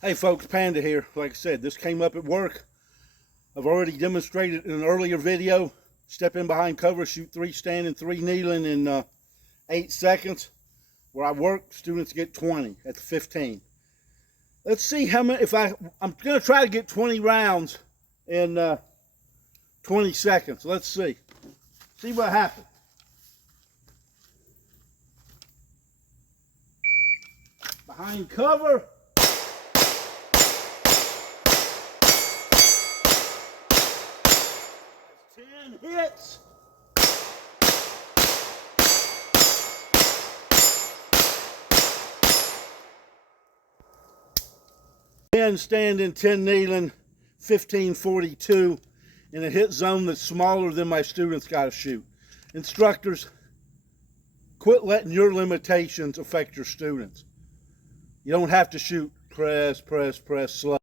Hey folks, Panda here. Like I said, this came up at work. I've already demonstrated in an earlier video. Step in behind cover, shoot 3 standing, 3 kneeling in 8 seconds. Where I work, students get 20 at the 15. Let's see how many, I'm going to try to get 20 rounds in 20 seconds. Let's see. See what happens. Behind cover. 10 hits. Ten standing, 10 kneeling, 1542 in a hit zone that's smaller than my students got to shoot. Instructors, quit letting your limitations affect your students. You don't have to shoot press, slow.